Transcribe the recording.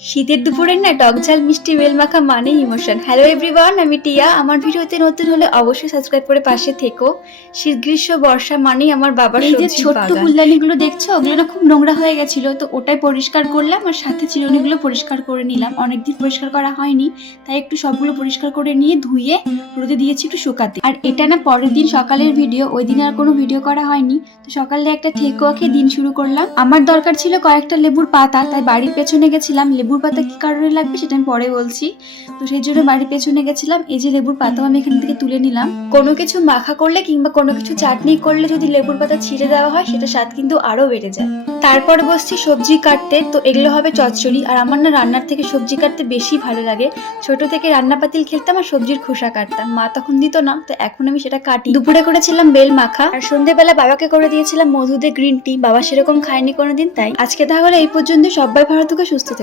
শীতের দুপুরে না টক ঝাল মিষ্টি বেল মাখা মানেই ইমোশন। হ্যালো এভরিওয়ান, আমি টিয়া। আমার ভিডিওতে নতুন হলে অবশ্যই সাবস্ক্রাইব করে পাশে থেকো। শীত গ্রীষ্ম বর্ষা মানেই আমার বাবার এই যে সবজির ছোট্ট বাগান। ফুলদানিগুলো দেখছো, ওগুলো না খুব নোংরা হয়ে গেছিল, তো ওটাই পরিষ্কার করলাম আর সাথে চিরুনিগুলো পরিষ্কার করে নিলাম। অনেকদিন পরিষ্কার করা হয়নি, তাই একটু সবগুলো পরিষ্কার করে নিয়ে ধুয়ে রোদে দিয়েছি একটু শুকাতে। আর এটা না পরের দিন সকালের ভিডিও, ওই দিন আর কোনো ভিডিও করা হয়নি। তো সকালে একটা ঠেকুয়া খেয়ে দিন শুরু করলাম। আমার দরকার ছিল কয়েকটা লেবুর পাতা, তাই বাড়ির পেছনে গেছিলাম। লেবুর পাতা কি কারণে লাগবে সেটা আমি পরে বলছি। তো সেই জন্য বাড়ির পেছনে গেছিলাম। এই যে লেবুর পাতাও আমি এখান থেকে তুলে নিলাম। কোনো কিছু মাখা করলে কিংবা কোনো কিছু চাটনি করলে যদি লেবুর পাতা ছিঁড়ে দেওয়া হয় সেটা স্বাদ কিন্তু আরো বেড়ে যায়। তারপর বসছি সবজি কাটতে। তো এগুলো হবে চচ্চড়ি। আর আমার না রান্নার থেকে সবজি কাটতে বেশি ভালো লাগে। ছোট থেকে রান্না পাতিল খেলতাম আর সবজির খোসা কাটতাম, মা তখন দিত না, তো এখন আমি সেটা কাটি। দুপুরে করেছিলাম বেল মাখা, আর সন্ধ্যেবেলা বাবাকে করে দিয়েছিলাম মধু দিয়ে গ্রিন টি। বাবা সেরকম খায়নি কোনোদিন, তাই আজকে তাহলে এই পর্যন্ত। সবাই ভালো থেকো, সুস্থ থেকো।